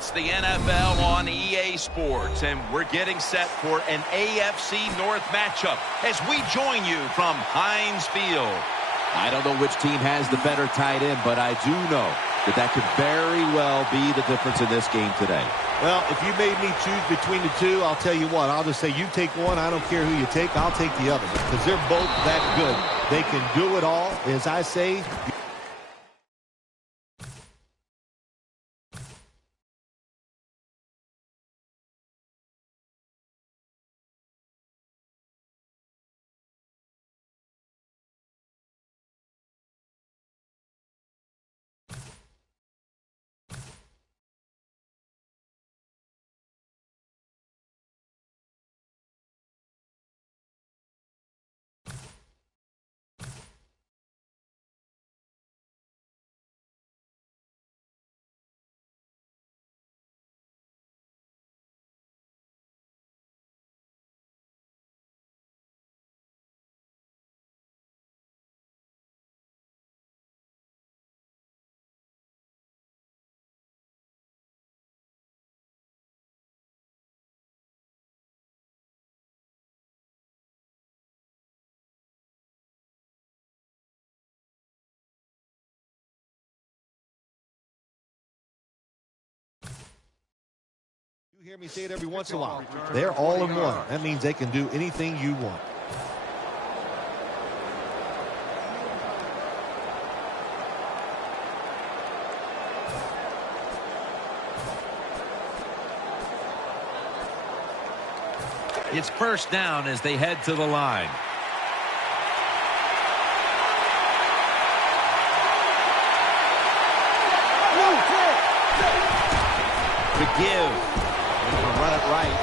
It's the NFL on EA Sports, and we're getting set for an AFC North matchup as we join you from Heinz Field. I don't know which team has the better tight end, but I do know that could very well be the difference in this game today. Well, if you made me choose between the two, I'll tell you what. I'll just say you take one. I don't care who you take. I'll take the other because they're both that good. They can do it all. As I say, you hear me say it every once in a while. They're all in one. That means they can do anything you want. It's first down as they head to the line. To give. Run it right.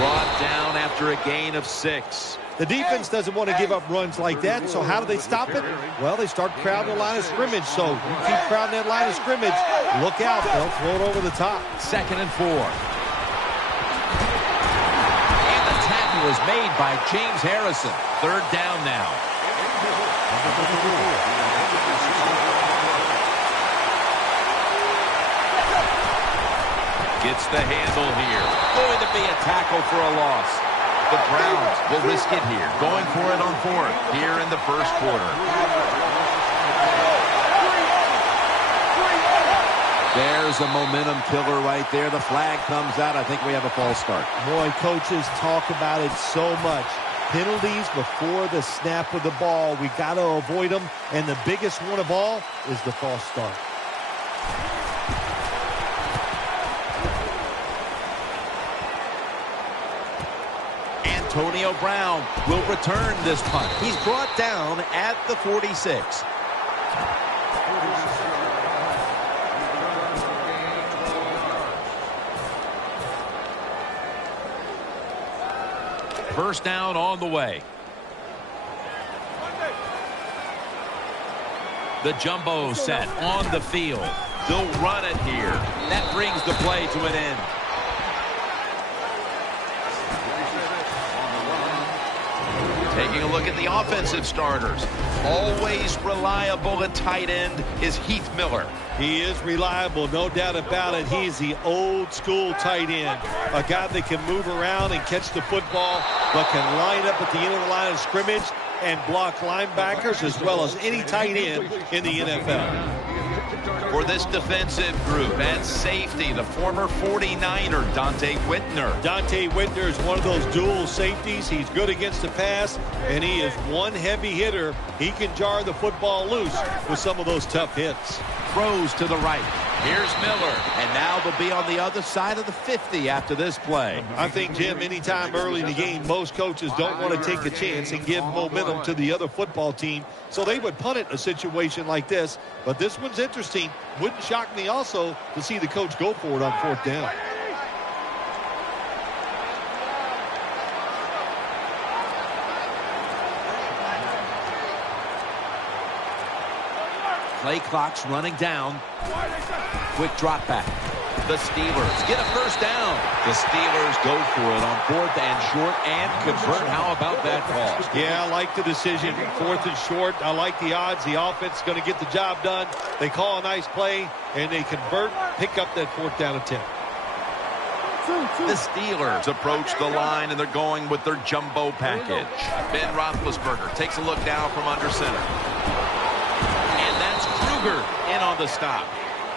Brought down after a gain of 6. The defense doesn't want to give up runs like that, so how do they stop it? Well, they start crowding the line of scrimmage, so you keep crowding that line of scrimmage. Look out, they'll throw it over the top. 2nd and 4. And the tackle is made by James Harrison. 3rd down now. Gets the handle here. Going to be a tackle for a loss. The Browns will risk it here. Going for it on 4th here in the first quarter. There's a momentum killer right there. The flag comes out. I think we have a false start. Boy, coaches talk about it so much. Penalties before the snap of the ball. We got to avoid them. And the biggest one of all is the false start. Antonio Brown will return this punt. He's brought down at the 46. First down on the way. The jumbo set on the field. They'll run it here. That brings the play to an end. Taking a look at the offensive starters. Always reliable at tight end is Heath Miller. He is reliable, no doubt about it. He's the old school tight end. A guy that can move around and catch the football, but can line up at the end of the line of scrimmage and block linebackers as well as any tight end in the NFL. For this defensive group at safety, the former 49er, Dante Whitner. Dante Whitner is one of those dual safeties. He's good against the pass, and he is one heavy hitter. He can jar the football loose with some of those tough hits. Throws to the right. Here's Miller, and now they'll be on the other side of the 50 after this play. I think, Jim, anytime early in the game, most coaches don't want to take a chance and give momentum to the other football team, so they would punt it in a situation like this. But this one's interesting. Wouldn't shock me also to see the coach go for it on 4th down. Play clock's running down. Quick drop back. The Steelers get a first down. The Steelers go for it on 4th and short and convert. How about that call? Yeah, I like the decision. 4th and short. I like the odds. The offense is going to get the job done. They call a nice play, and they convert, pick up that 4th down attempt. The Steelers approach the line, and they're going with their jumbo package. Ben Roethlisberger takes a look down from under center. And that's Kruger in on the stop.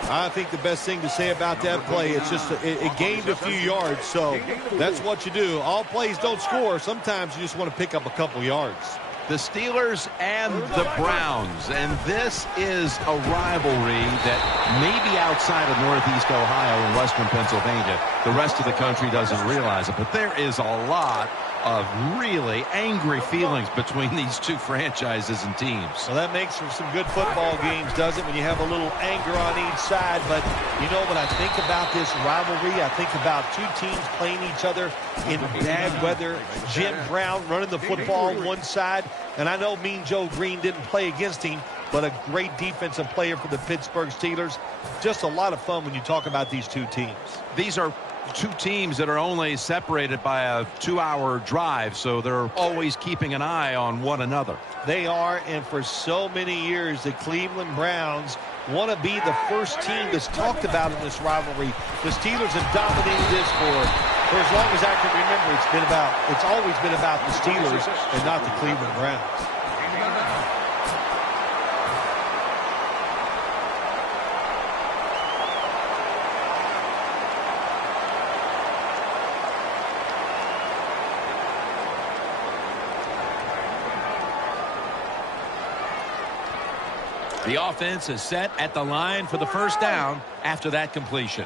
I think the best thing to say about that play, it's just it gained a few yards, so that's what you do. All plays don't score. Sometimes you just want to pick up a couple yards. The Steelers and the Browns, and this is a rivalry that maybe outside of Northeast Ohio and Western Pennsylvania, the rest of the country doesn't realize it, but there is a lot of really angry feelings between these two franchises and teams. Well, that makes for some good football games, doesn't it, when you have a little anger on each side. But you know what I think about this rivalry? I think about two teams playing each other in bad weather. Jim Brown running the football on one side, and I know Mean Joe Green didn't play against him, but a great defensive player for the Pittsburgh Steelers. Just a lot of fun when you talk about these two teams. These are two teams that are only separated by a 2-hour drive, so they're always keeping an eye on one another. They are, and for so many years, the Cleveland Browns want to be the first team that's talked about in this rivalry. The Steelers have dominated this for as long as I can remember. It's always been about the Steelers and not the Cleveland Browns. The offense is set at the line for the first down after that completion.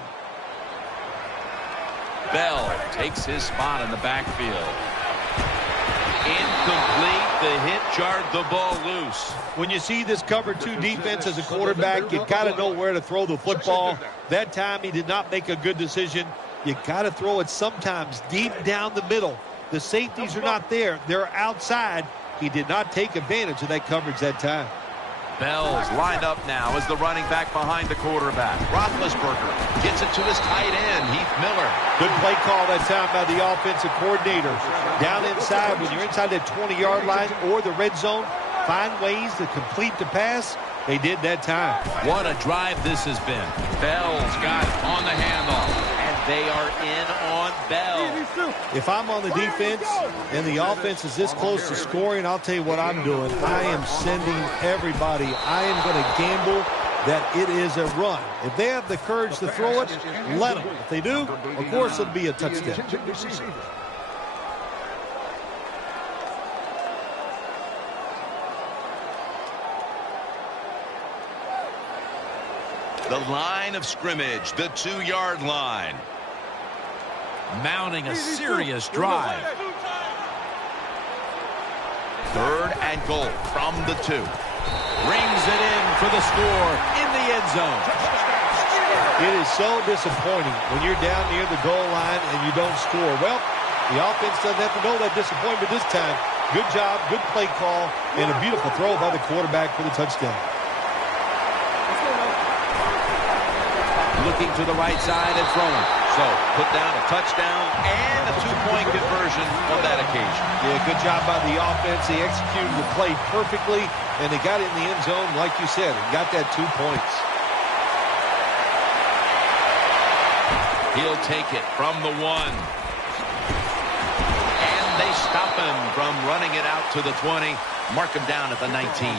Bell takes his spot in the backfield. Incomplete. The hit jarred the ball loose. When you see this cover 2 defense as a quarterback, you got to know where to throw the football. That time he did not make a good decision. You got to throw it sometimes deep down the middle. The safeties are not there. They're outside. He did not take advantage of that coverage that time. Bell's lined up now as the running back behind the quarterback. Roethlisberger gets it to his tight end, Heath Miller. Good play call that time by the offensive coordinator. Down inside, when you're inside that 20-yard line or the red zone, find ways to complete the pass. They did that time. What a drive this has been. Bell's got it on the handoff, and they are in on Bell. If I'm on the defense and the offense is this close to scoring, I'll tell you what I'm doing. I am sending everybody. I am going to gamble that it is a run. If they have the courage to throw it, let them. If they do, of course it'll be a touchdown. The line of scrimmage, the 2-yard line. Mounting a serious drive. 3rd and goal from the 2. Rings it in for the score in the end zone. It is so disappointing when you're down near the goal line and you don't score. Well, the offense doesn't have to know that disappointment this time. Good job, good play call, and a beautiful throw by the quarterback for the touchdown. Looking to the right side and throwing. So, put down a touchdown and a 2-point conversion on that occasion. Yeah, good job by the offense. They executed the play perfectly, and they got it in the end zone, like you said, and got that 2 points. He'll take it from the 1. And they stop him from running it out to the 20. Mark him down at the 19.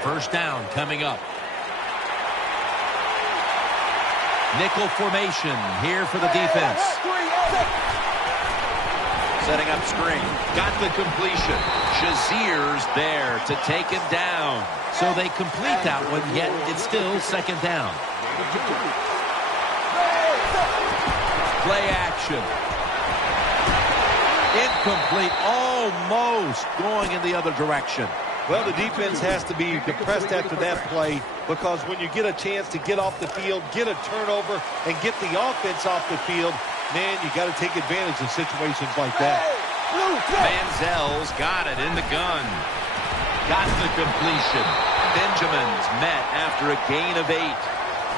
First down coming up. Nickel formation here for the defense. Setting up screen. Got the completion. Shazier's there to take him down. So they complete that one, yet it's still 2nd down. Play action. Incomplete. Almost going in the other direction. Well, the defense has to be depressed after that play, because when you get a chance to get off the field, get a turnover, and get the offense off the field, man, you got to take advantage of situations like that. Manziel's got it in the gun. got the completion. Benjamin's met after a gain of 8.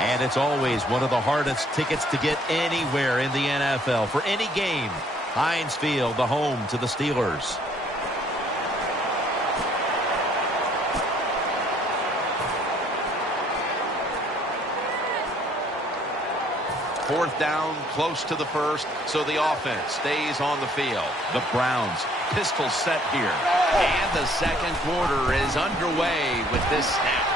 And it's always one of the hardest tickets to get anywhere in the NFL for any game. Heinz Field, the home to the Steelers. Fourth down, close to the first, so the offense stays on the field. The Browns, pistol set here. And the second quarter is underway with this snap.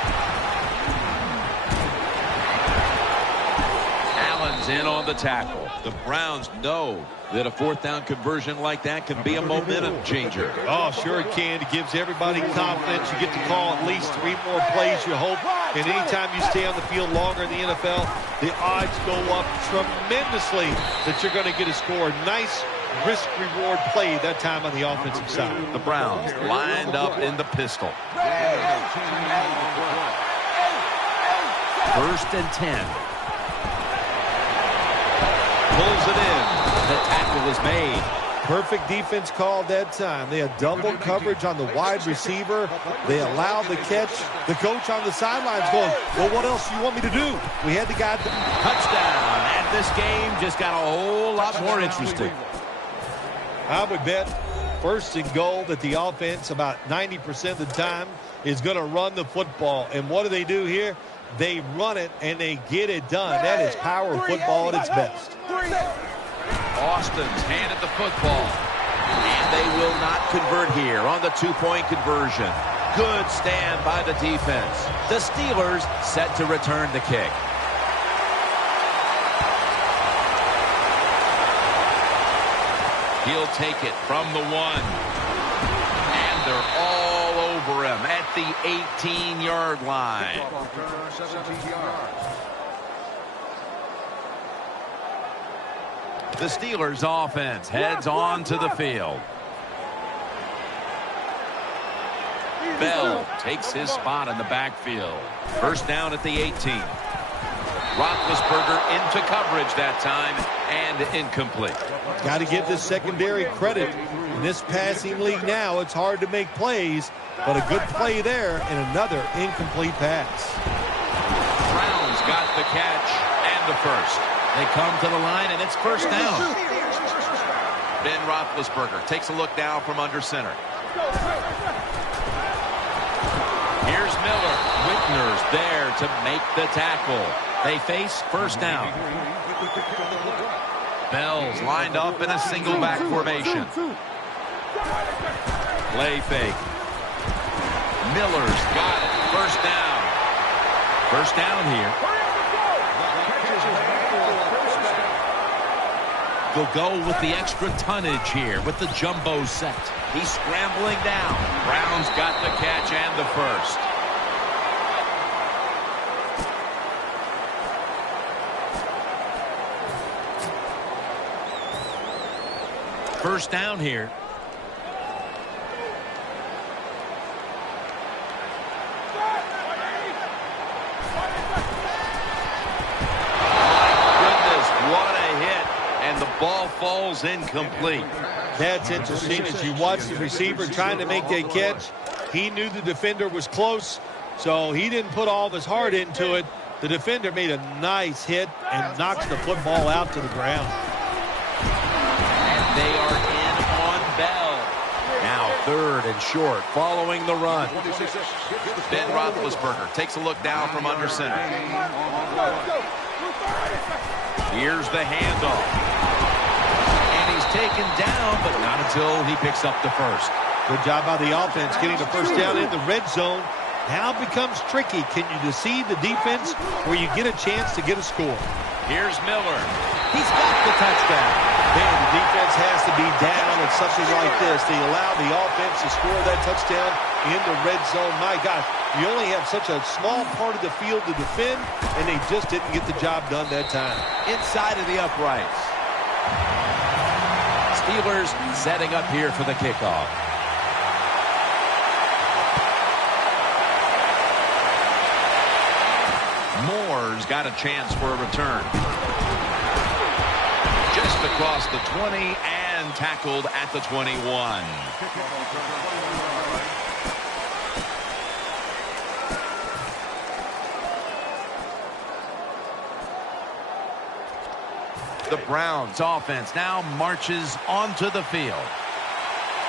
Allen's in on the tackle. The Browns know that a fourth down conversion like that can be a momentum changer. Oh, sure it can. It gives everybody confidence. You get to call at least 3 more plays, you hope. And anytime you stay on the field longer in the NFL, the odds go up tremendously that you're going to get a score. Nice risk-reward play that time on the offensive side. The Browns lined up in the pistol. 1st and 10. Pulls it in. The tackle is made. Perfect defense call that time. They had double coverage on the wide receiver. They allowed the catch. The coach on the sidelines going, well, what else do you want me to do? We had the guy. Touchdown. And this game just got a whole lot more interesting. I would bet 1st and goal that the offense about 90% of the time is going to run the football. And what do they do here? They run it and they get it done. That is power football at its best. Austin's handed the football. And they will not convert here on the 2-point conversion. Good stand by the defense. The Steelers set to return the kick. He'll take it from the 1. And they're all over him at the 18-yard line. The Steelers offense heads on to the field. Bell takes his spot in the backfield. 1st down at the 18. Roethlisberger into coverage that time and incomplete. Got to give this secondary credit. In this passing league now, it's hard to make plays, but a good play there and another incomplete pass. Browns got the catch and the first. They come to the line, and it's 1st down. Ben Roethlisberger takes a look down from under center. Here's Miller. Whitner's there to make the tackle. They face 1st down. Bell's lined up in a single back formation. Play fake. Miller's got it. 1st down. 1st down here. They'll go with the extra tonnage here with the jumbo set. He's scrambling down. Brown's got the catch and the first. First down here. Ball falls incomplete. That's interesting. As you watch the receiver trying to make that catch, he knew the defender was close, so he didn't put all of his heart into it. The defender made a nice hit and knocks the football out to the ground. And they are in on Bell. Now 3rd and short following the run. Ben Roethlisberger takes a look down from under center. Here's the handoff. Taken down, but not until he picks up the first. Good job by the offense getting the 1st down in the red zone. Now it becomes tricky. Can you deceive the defense where you get a chance to get a score? Here's Miller. He's got the touchdown. Man, the defense has to be down at something like this. They allow the offense to score that touchdown in the red zone. My God, you only have such a small part of the field to defend, and they just didn't get the job done that time. Inside of the uprights. Steelers setting up here for the kickoff. Moore's got a chance for a return. Just across the 20 and tackled at the 21. The Browns offense now marches onto the field.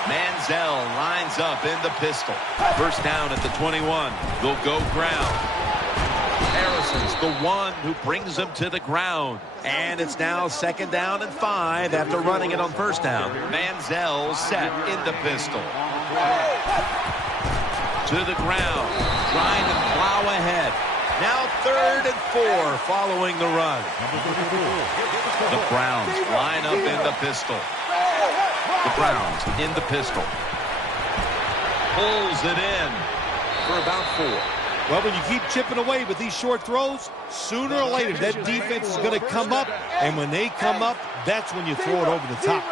Manziel lines up in the pistol. First down at the 21. They'll go ground. Harrison's the one who brings him to the ground. And it's now 2nd down and 5 after running it on first down. Manziel set in the pistol. To the ground. Trying to plow ahead. Now 3rd and 4 following the run. The Browns line up in the pistol. The Browns in the pistol. Pulls it in for about 4. Well, when you keep chipping away with these short throws, sooner or later that defense is going to come up, and when they come up, that's when you throw it over the top.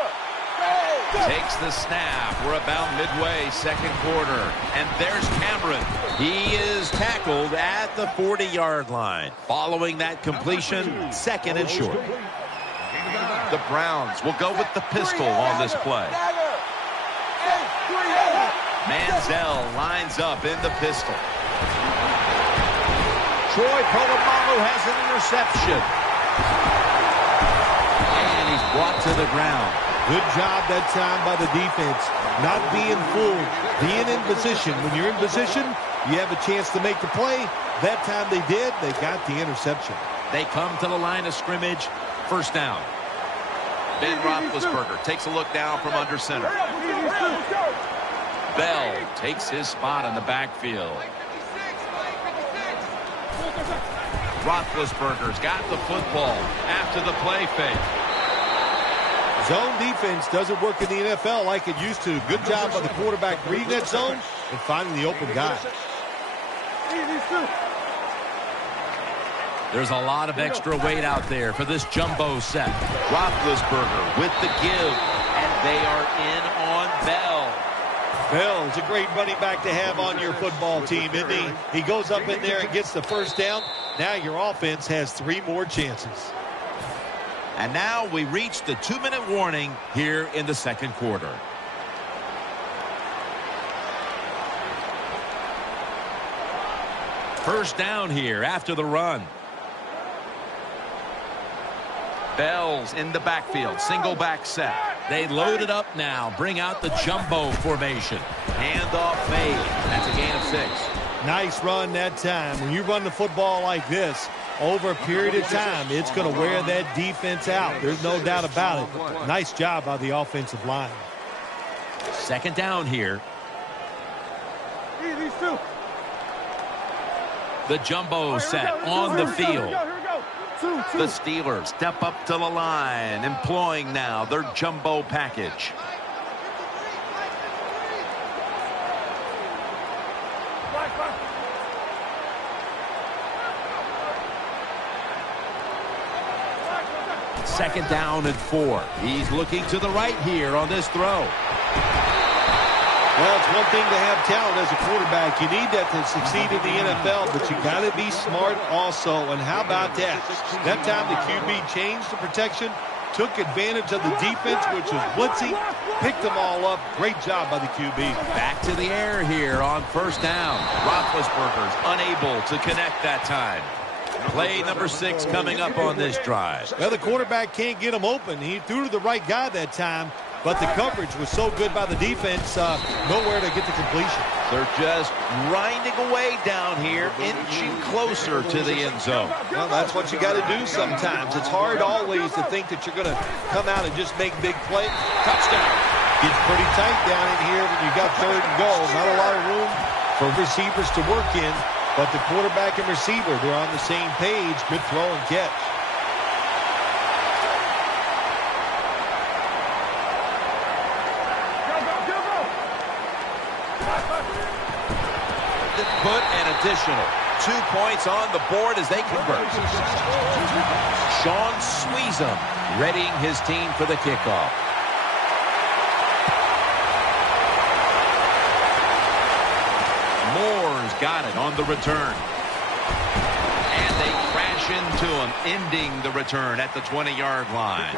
Takes the snap. We're about midway, 2nd quarter. And there's Cameron. He is tackled at the 40-yard line. Following that completion, 2nd and short. The Browns will go with the pistol on this play. Manziel lines up in the pistol. Troy Polamalu has an interception. And he's brought to the ground. Good job that time by the defense. Not being fooled. Being in position. When you're in position, you have a chance to make the play. That time they did. They got the interception. They come to the line of scrimmage. First down. Ben Roethlisberger takes a look down from under center. Bell takes his spot in the backfield. Roethlisberger's got the football after the play fake. Zone defense doesn't work in the NFL like it used to. Good job by the quarterback reading that zone and finding the open guy. There's a lot of extra weight out there for this jumbo set. Roethlisberger with the give, and they are in on Bell. Bell's a great running back to have on your football team, isn't he? He goes up in there and gets the first down. Now your offense has 3 more chances. And now we reach the 2-minute warning here in the 2nd quarter. First down here after the run. Bell's in the backfield. Single back set. They load it up now. Bring out the jumbo formation. Handoff made. That's a gain of 6. Nice run that time. When you run the football like this, over a period of time, it's going to wear that defense out. There's no doubt about it. Nice job by the offensive line. 2nd down here. The jumbo set on the field. The Steelers step up to the line, employing now their jumbo package. Second down and 4. He's looking to the right here on this throw. Well, it's one thing to have talent as a quarterback. You need that to succeed in the NFL, but you got to be smart also. And how about that? That time the QB changed the protection, took advantage of the defense, which was blitzing, picked them all up. Great job by the QB. Back to the air here on first down. Roethlisberger's unable to connect that time. Play number 6 coming up on this drive. Well, the quarterback can't get him open. He threw to the right guy that time, but the coverage was so good by the defense, nowhere to get the completion. They're just grinding away down here, inching closer to the end zone. Well, that's what you got to do sometimes. It's hard always to think that you're going to come out and just make big plays. Touchdown. Gets pretty tight down in here when you got 3rd and goal. Not a lot of room for receivers to work in. But the quarterback and receiver, they're on the same page. Good throw and catch. Put an additional 2 points on the board as they convert. Sean Sweezum readying his team for the kickoff. Moore's got it on the return. And they crash into him, ending the return at the 20-yard line.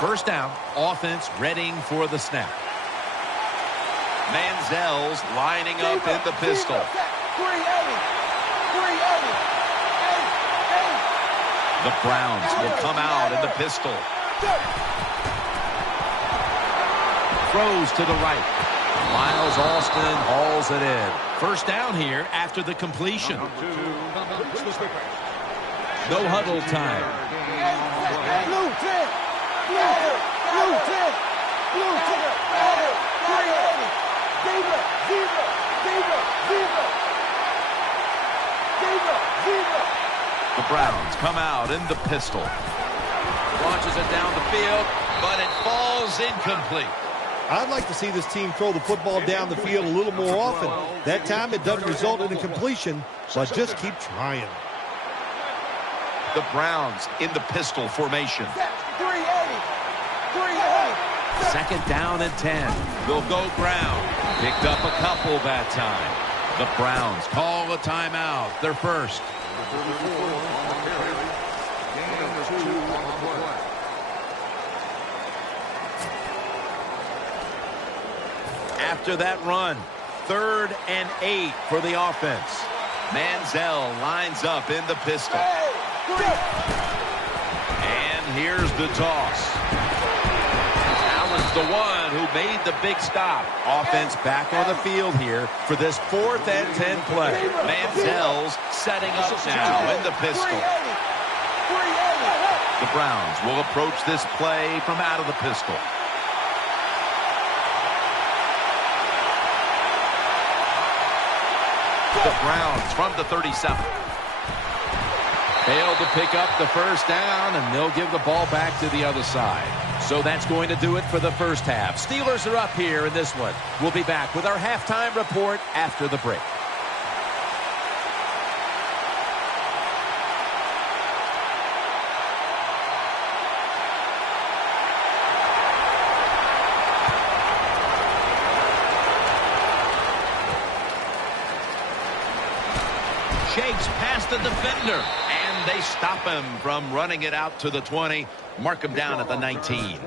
First down, offense readying for the snap. Manziel's lining up in the pistol. The Browns will come out in the pistol. Throws to the right. Miles Austin hauls it in. First down here after the completion. No huddle time. Blue 10. Blue 10. Blue 10. The Browns come out in the pistol. Launches it down the field, but it falls incomplete. I'd like to see this team throw the football down the field a little more often. That time it doesn't result in a completion, but just keep trying. The Browns in the pistol formation. 380. Second down and 10. Will go Brown. Picked up a couple that time. The Browns call a timeout. Their first. After that run, 3rd and 8 for the offense. Manziel lines up in the pistol. And here's the toss. Allen's the one who made the big stop. Offense back on the field here for this 4th and 10 play. Manziel's setting up now in the pistol. The Browns will approach this play from out of the pistol. The Browns from the 37. Failed to pick up the first down, and they'll give the ball back to the other side. So that's going to do it for the first half. Steelers are up here in this one. We'll be back with our halftime report after the break. Shakes past the defender, and they stop him from running it out to the 20. Mark him down at the 19.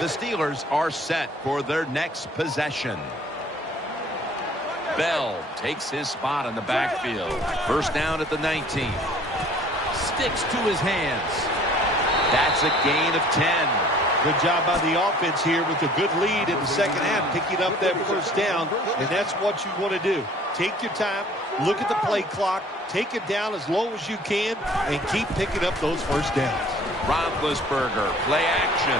The Steelers are set for their next possession. Bell takes his spot in the backfield. First down at the 19. Sticks to his hands. That's a gain of 10. Good job by the offense here with a good lead in the second half, picking up that first down, and that's what you want to do. Take your time, look at the play clock, take it down as low as you can, and keep picking up those first downs. Roethlisberger, play action.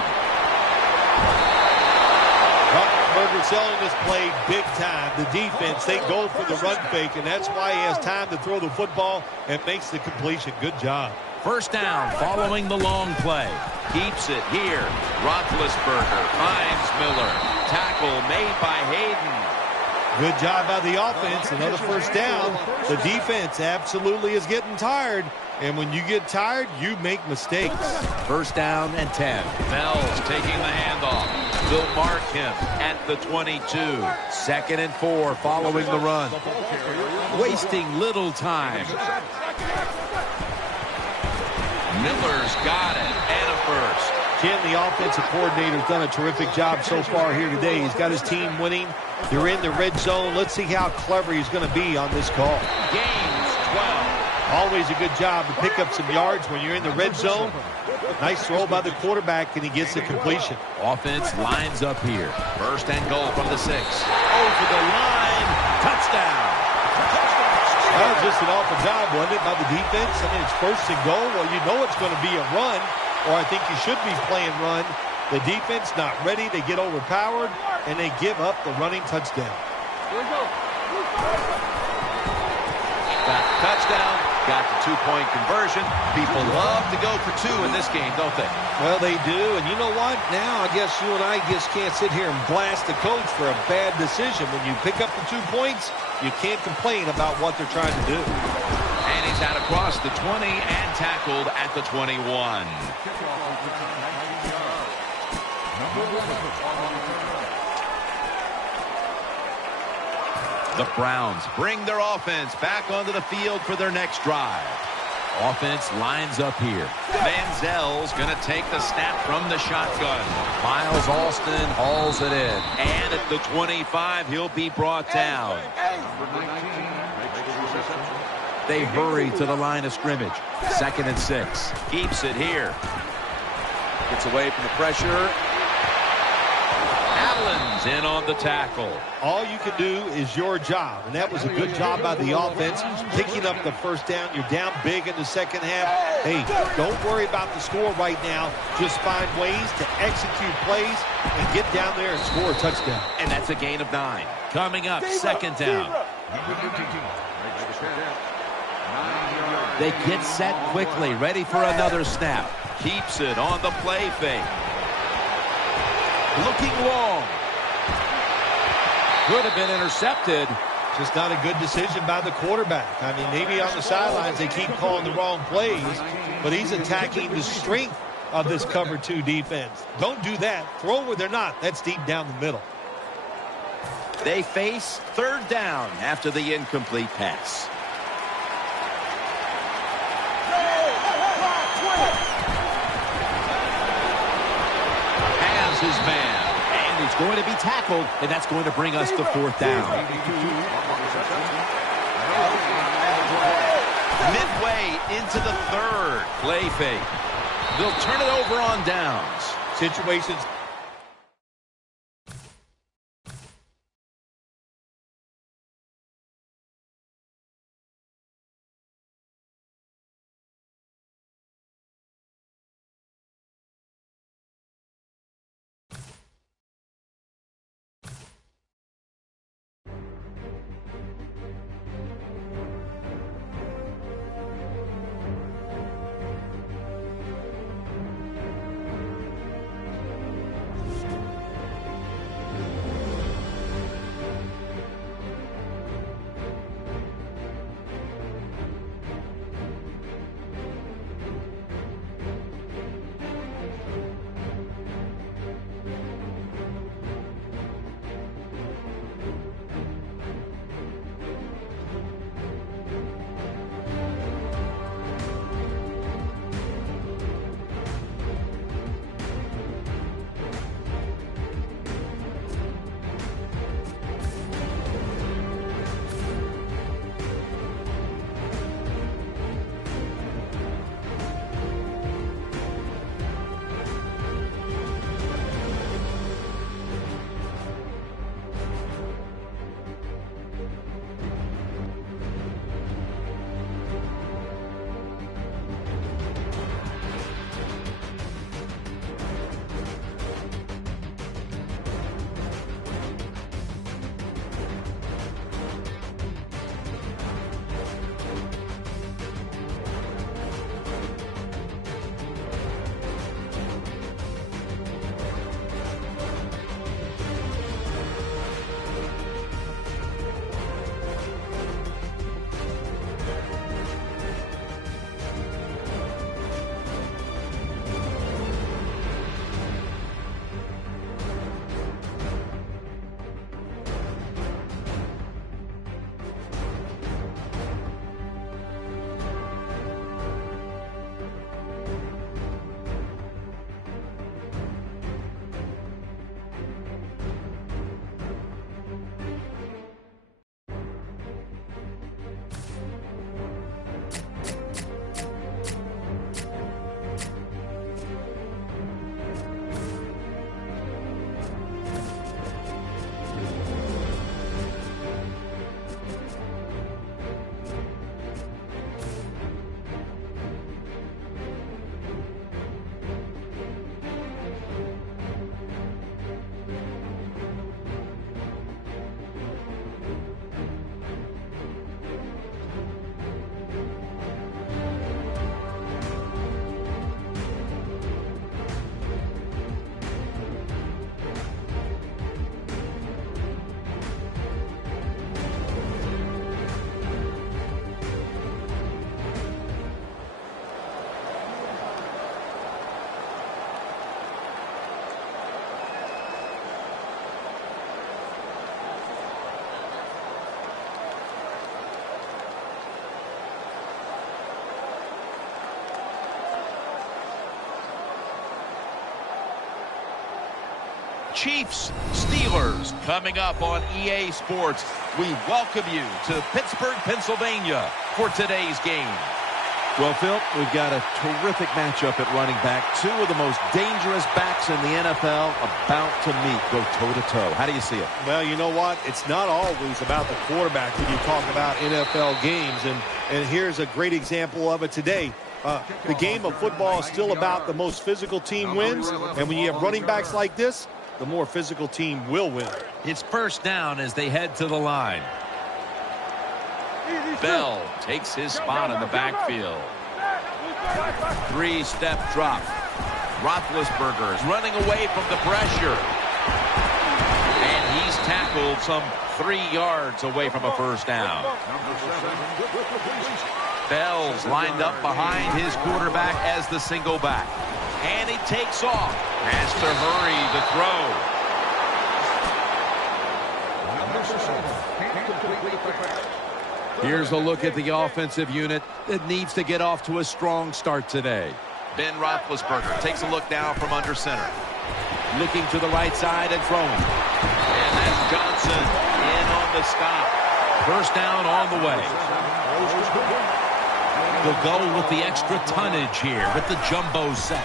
Roethlisberger selling this play big time. The defense, they go for the run fake, and that's why he has time to throw the football and makes the completion. Good job. First down following the long play. Keeps it here. Roethlisberger finds Miller. Tackle made by Hayden. Good job by the offense. Another first down. The defense absolutely is getting tired. And when you get tired, you make mistakes. First down and 10. Bell's taking the handoff. Will mark him at the 22. 2nd and 4 following the run. Wasting little time. Miller's got it, and a first. Jim, the offensive coordinator's done a terrific job so far here today. He's got his team winning. They're in the red zone. Let's see how clever he's going to be on this call. Gains 12. Always a good job to pick up some yards when you're in the red zone. Nice throw by the quarterback, and he gets the completion. Offense lines up here. First and goal from the 6. Over the line. Touchdown. That was just an awful job, wasn't it, by the defense? I mean, it's first and goal. Well, you know it's going to be a run, or I think you should be playing run. The defense not ready. They get overpowered, and they give up the running touchdown. Here we go. Got the touchdown. Got the 2-point conversion. People love to go for 2 in this game, don't they? Well, they do, and you know what? Now I guess you and I just can't sit here and blast the coach for a bad decision. When you pick up the 2 points, you can't complain about what they're trying to do. And he's out across the 20 and tackled at the 21. The Browns bring their offense back onto the field for their next drive. Offense lines up here. Manziel's going to take the snap from the shotgun. Miles Alston hauls it in. And at the 25, he'll be brought down. They hurry to the line of scrimmage. 2nd and 6. Keeps it here. Gets away from the pressure. Allen's in on the tackle. All you can do is your job, and that was a good job by the offense, picking up the first down. You're down big in the second half. Hey, don't worry about the score right now. Just find ways to execute plays and get down there and score a touchdown. And that's a gain of 9. Coming up, 2nd down. They get set quickly, ready for another snap. Keeps it on the play fake. Looking long. Could have been intercepted. Just not a good decision by the quarterback. I mean, maybe on the sidelines they keep calling the wrong plays, but he's attacking the strength of this cover 2 defense. Don't do that. Throw where they're not. That's deep down the middle. They face 3rd down after the incomplete pass. Has his man. And he's going to be tackled, and that's going to bring us to 4th down. Midway into the 3rd. Play fake. They'll turn it over on downs. Situations. Chiefs Steelers coming up on EA Sports. We welcome you to Pittsburgh, Pennsylvania for today's game. Well, Phil, we've got a terrific matchup at running back. Two of the most dangerous backs in the NFL about to meet, go toe-to-toe. How do you see it? Well, you know what? It's not always about the quarterback when you talk about NFL games. And here's a great example of it today. The game of football is still about the most physical team wins. And when you have running backs like this, the more physical team will win. It's first down as they head to the line. Bell takes his spot in the backfield. Three-step drop. Roethlisberger is running away from the pressure. And he's tackled some 3 yards away from a first down. Bell's lined up behind his quarterback as the single back. And he takes off. Has to hurry the throw. Here's a look at the offensive unit that needs to get off to a strong start today. Ben Roethlisberger takes a look down from under center. Looking to the right side and throwing. And that's Johnson in on the stop. First down on the way. They'll go with the extra tonnage here with the jumbo set.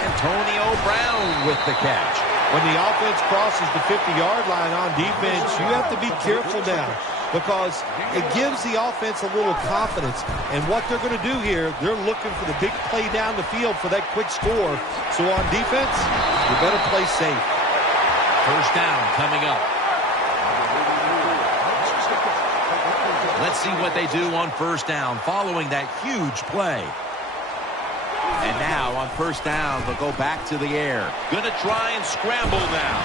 Antonio Brown with the catch. When the offense crosses the 50-yard line on defense, you have to be careful now, because it gives the offense a little confidence. And what they're going to do here, they're looking for the big play down the field for that quick score. So on defense, you better play safe. First down coming up. Let's see what they do on first down following that huge play. And now on first down, they'll go back to the air. Going to try and scramble now.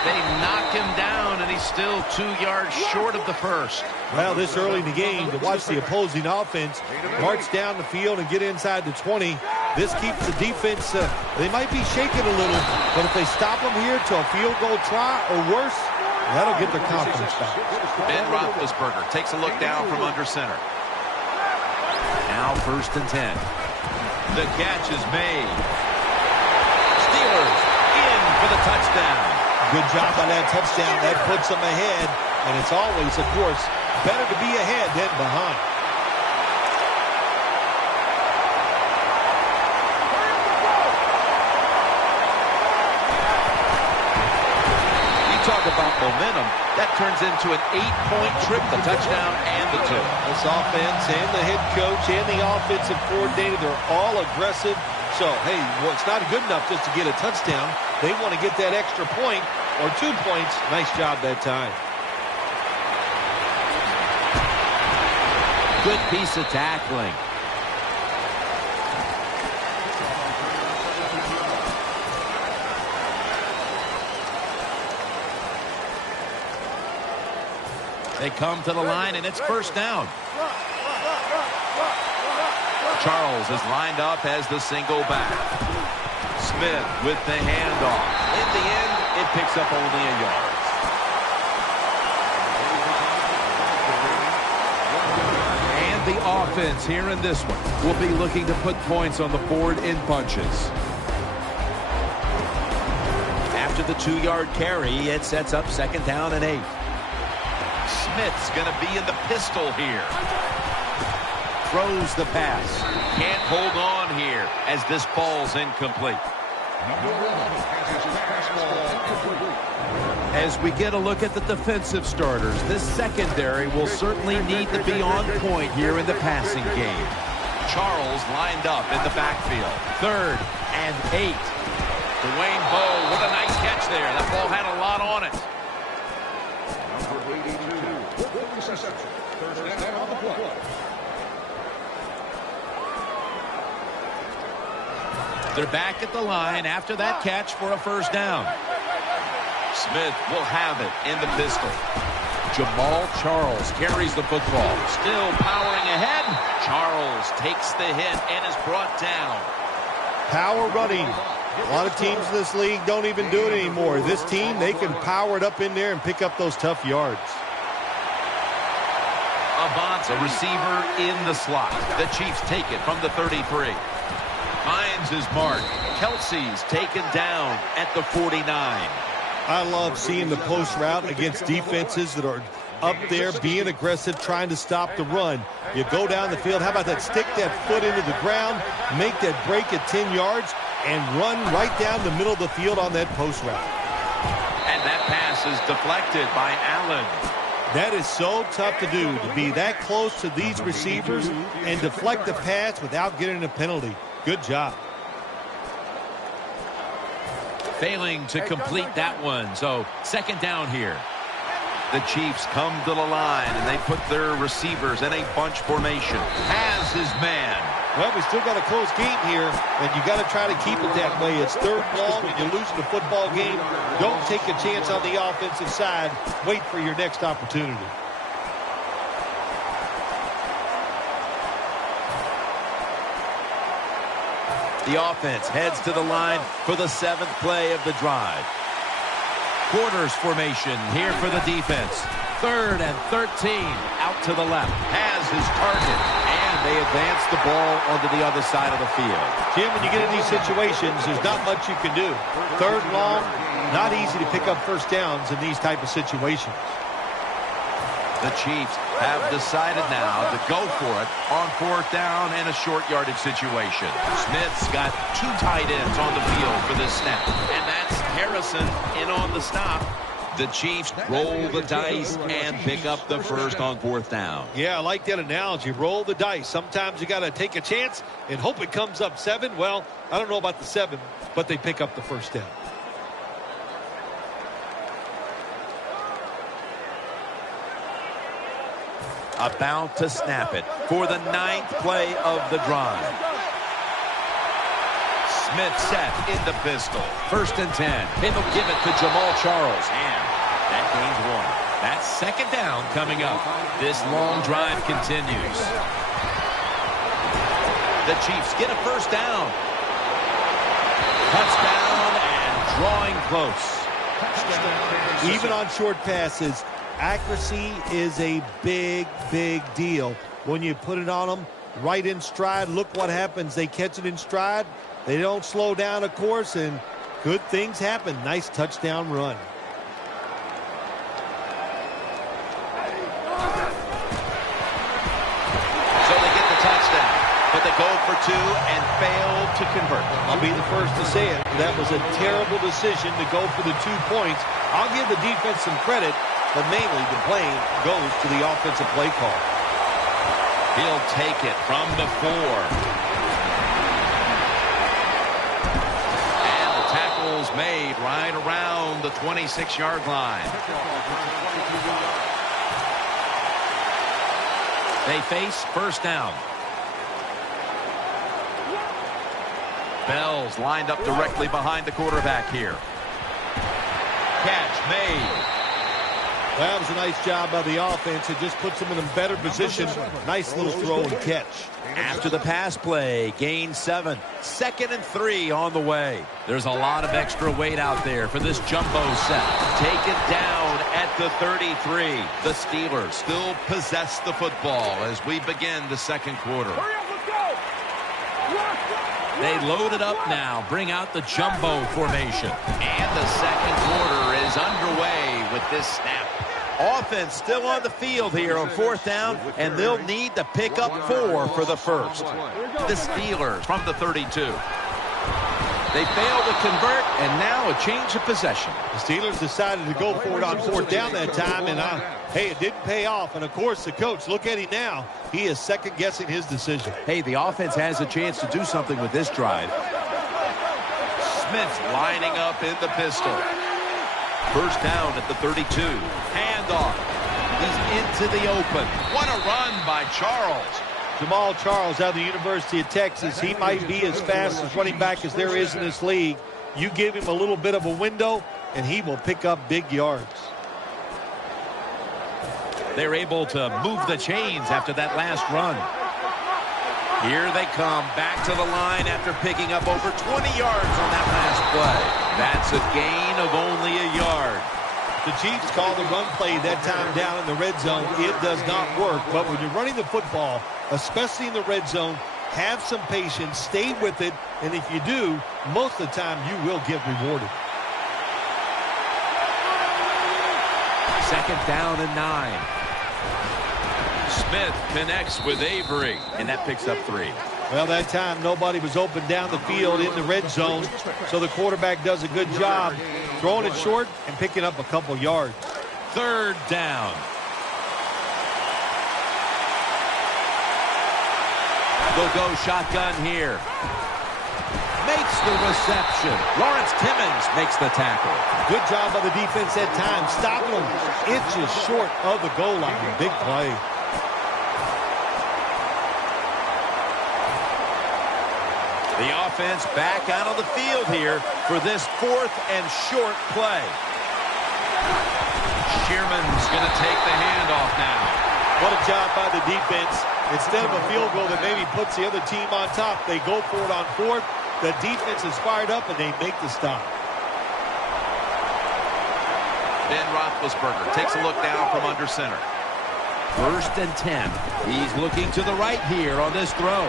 They knock him down, and he's still 2 yards short of the first. Well, this early in the game, to watch the opposing offense march down the field and get inside the 20, this keeps the defense, they might be shaking a little, but if they stop them here to a field goal try or worse, that'll get their confidence back. Ben Roethlisberger takes a look down from under center. Now first and 10. The catch is made. Steelers in for the touchdown. Good job on that touchdown. That puts them ahead. And it's always, of course, better to be ahead than behind. You talk about momentum. That turns into an 8-point trip, the touchdown and the two. This offense and the head coach and the offensive coordinator, they're all aggressive. So, hey, well, it's not good enough just to get a touchdown. They want to get that extra point or 2 points. Nice job that time. Good piece of tackling. They come to the line, and it's first down. Charles is lined up as the single back. Smith with the handoff. In the end, it picks up only a yard. And the offense here in this one will be looking to put points on the board in bunches. After the 2-yard carry, it sets up second down and 8. Smith's going to be in the pistol here. Throws the pass. Can't hold on here as this ball's incomplete. As we get a look at the defensive starters, this secondary will certainly need to be on point here in the passing game. Charles lined up in the backfield. 3rd and 8. Dwayne Bowe with a nice catch there. That ball had a lot on it. They're back at the line after that catch for a first down. Smith will have it in the pistol. Jamal Charles carries the football. Still powering ahead. Charles takes the hit and is brought down. Power running. A lot of teams in this league don't even do it anymore. This team, they can power it up in there and pick up those tough yards. Avance, a receiver in the slot. The Chiefs take it from the 33. Finds his mark. Kelsey's taken down at the 49. I love seeing the post route against defenses that are up there being aggressive, trying to stop the run. You go down the field. How about that? Stick that foot into the ground, make that break at 10 yards, and run right down the middle of the field on that post route. And that pass is deflected by Allen. That is so tough to do, to be that close to these receivers and deflect the pass without getting a penalty. Good job. Failing to complete that one, so second down here. The Chiefs come to the line, and they put their receivers in a bunch formation. Has his man. Well, we still got a close game here, and you got to try to keep it that way. It's third and long, and you're losing the football game. Don't take a chance on the offensive side. Wait for your next opportunity. The offense heads to the line for the 7th play of the drive. Quarters formation here for the defense. 3rd and 13 out to the left. Has his target, and they advance the ball onto the other side of the field. Jim, when you get in these situations, there's not much you can do. 3rd and long, not easy to pick up first downs in these type of situations. The Chiefs have decided now to go for it on 4th down and a short yardage situation. Smith's got 2 tight ends on the field for this snap. And that's Harrison in on the stop. The Chiefs roll the dice and pick up the first on 4th down. Yeah, I like that analogy. Roll the dice. Sometimes you got to take a chance and hope it comes up 7. Well, I don't know about the 7, but they pick up the first down. About to snap it for the 9th play of the drive. Smith set in the pistol. 1st and 10. He'll give it to Jamal Charles. And that gains 1. That's 2nd down coming up. This long drive continues. The Chiefs get a first down. Touchdown and drawing close. Even on short passes, accuracy is a big, big deal. When you put it on them right in stride, look what happens. They catch it in stride. They don't slow down, of course, and good things happen. Nice touchdown run. So they get the touchdown, but they go for 2 and fail to convert. I'll be the first to say it. That was a terrible decision to go for the 2 points. I'll give the defense some credit, but mainly the blame goes to the offensive play call. He'll take it from the 4. And the tackle's made right around the 26-yard line. They face first down. Bell's lined up directly behind the quarterback here. Catch made. That was a nice job by the offense. It just puts them in a better position. Nice little throw and catch. After the pass play, gain 7. 2nd and 3 on the way. There's a lot of extra weight out there for this jumbo set. Taken down at the 33. The Steelers still possess the football as we begin the 2nd quarter. They load it up now, bring out the jumbo formation. And the 2nd quarter is underway with this snap. Offense still on the field here on 4th down, and they'll need to pick up 4 for the first. The Steelers from the 32. They fail to convert, and now a change of possession. The Steelers decided to go for it on 4th down that time, and hey, it didn't pay off. And, of course, the coach, look at him now. He is second-guessing his decision. Hey, the offense has a chance to do something with this drive. Smith's lining up in the pistol. First down at the 32. Handoff. He's into the open. What a run by Charles. Jamal Charles out of the University of Texas. He might be as fast as running back as there is in this league. You give him a little bit of a window, and he will pick up big yards. They're able to move the chains after that last run. Here they come back to the line after picking up over 20 yards on that last play. That's a gain of only a yard. The Chiefs call the run play that time down in the red zone. It does not work. But when you're running the football, especially in the red zone, have some patience, stay with it, and if you do, most of the time you will get rewarded. Second down and 9. Smith connects with Avery, and that picks up 3. Well, that time nobody was open down the field in the red zone, so the quarterback does a good job throwing it short and picking up a couple yards. Third down. They'll go shotgun here. Makes the reception. Lawrence Timmons makes the tackle. Good job by the defense that time, stopping them inches short of the goal line. Big play. The offense back out on the field here for this 4th and short play. Shearman's going to take the handoff now. What a job by the defense. Instead of a field goal that maybe puts the other team on top, they go for it on 4th. The defense is fired up, and they make the stop. Ben Roethlisberger takes a look down from under center. 1st and 10. He's looking to the right here on this throw.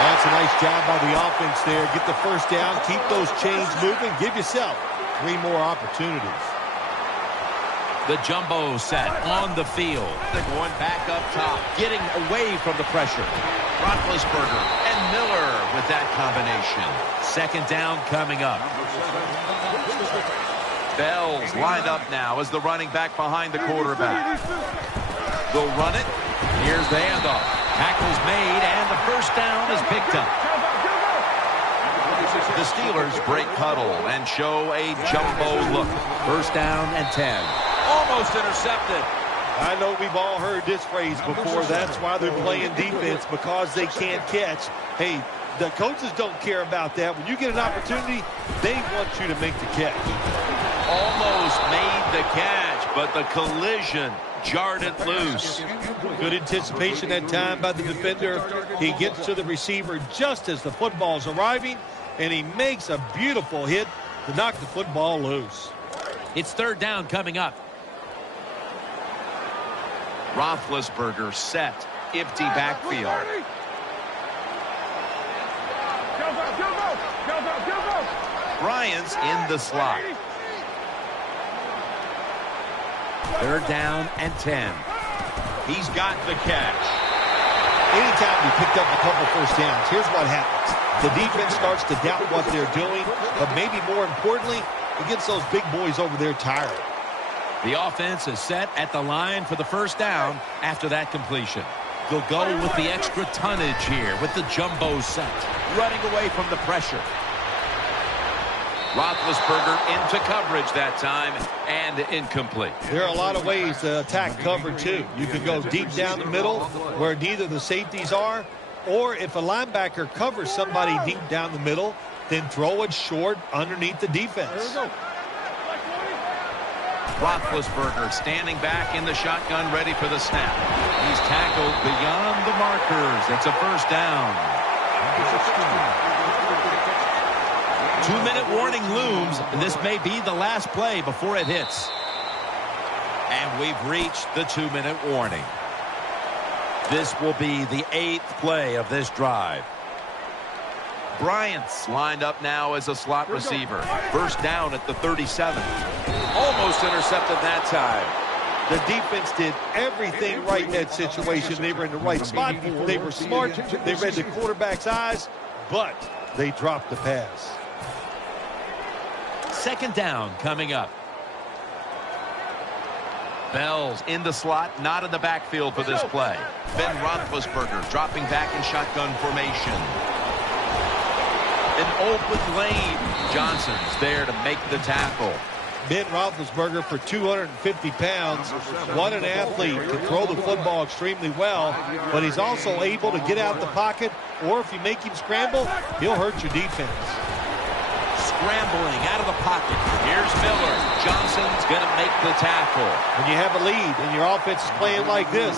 That's a nice job by the offense there. Get the first down, keep those chains moving, give yourself 3 more opportunities. The jumbo set on the field. They're going back up top, getting away from the pressure. Roethlisberger and Miller with that combination. Second down coming up. Bell's lined up now as the running back behind the quarterback. They'll run it. Here's the handoff. Tackle's made, and the first down is picked up. The Steelers break huddle and show a jumbo look. First down and 10. Almost intercepted. I know we've all heard this phrase before. That's why they're playing defense, because they can't catch. Hey, the coaches don't care about that. When you get an opportunity, they want you to make the catch. Almost made the catch, but the collision jarred it loose. Good anticipation that time by the defender. He gets to the receiver just as the football's arriving, and he makes a beautiful hit to knock the football loose. It's third down coming up. Roethlisberger set. Empty backfield. Bryant's in the slot. Third down and 10. He's got the catch. Anytime we picked up a couple first downs, here's what happens. The defense starts to doubt what they're doing, but maybe more importantly, it gets those big boys over there tired. The offense is set at the line for the first down after that completion. They'll go with the extra tonnage here with the jumbo set, running away from the pressure. Roethlisberger into coverage that time, and incomplete. There are a lot of ways to attack cover, too. You can go deep down the middle where neither the safeties are, or if a linebacker covers somebody deep down the middle, then throw it short underneath the defense. Roethlisberger standing back in the shotgun, ready for the snap. He's tackled beyond the markers. It's a first down. 2-minute warning looms, and this may be the last play before it hits. And we've reached the 2-minute warning. This will be the 8th play of this drive. Bryant's lined up now as a slot receiver. First down at the 37. Almost intercepted that time. The defense did everything right in that situation. They were in the right spot. They were smart. They read the quarterback's eyes, but they dropped the pass. Second down coming up. Bell's in the slot, not in the backfield for this play. Ben Roethlisberger dropping back in shotgun formation. An open lane. Johnson's there to make the tackle. Ben Roethlisberger, for 250 pounds, what an athlete, to throw the football extremely well, but he's also able to get out the pocket, or if you make him scramble, he'll hurt your defense. Scrambling out of the pocket. Here's Miller. Johnson's going to make the tackle. When you have a lead and your offense is playing like this,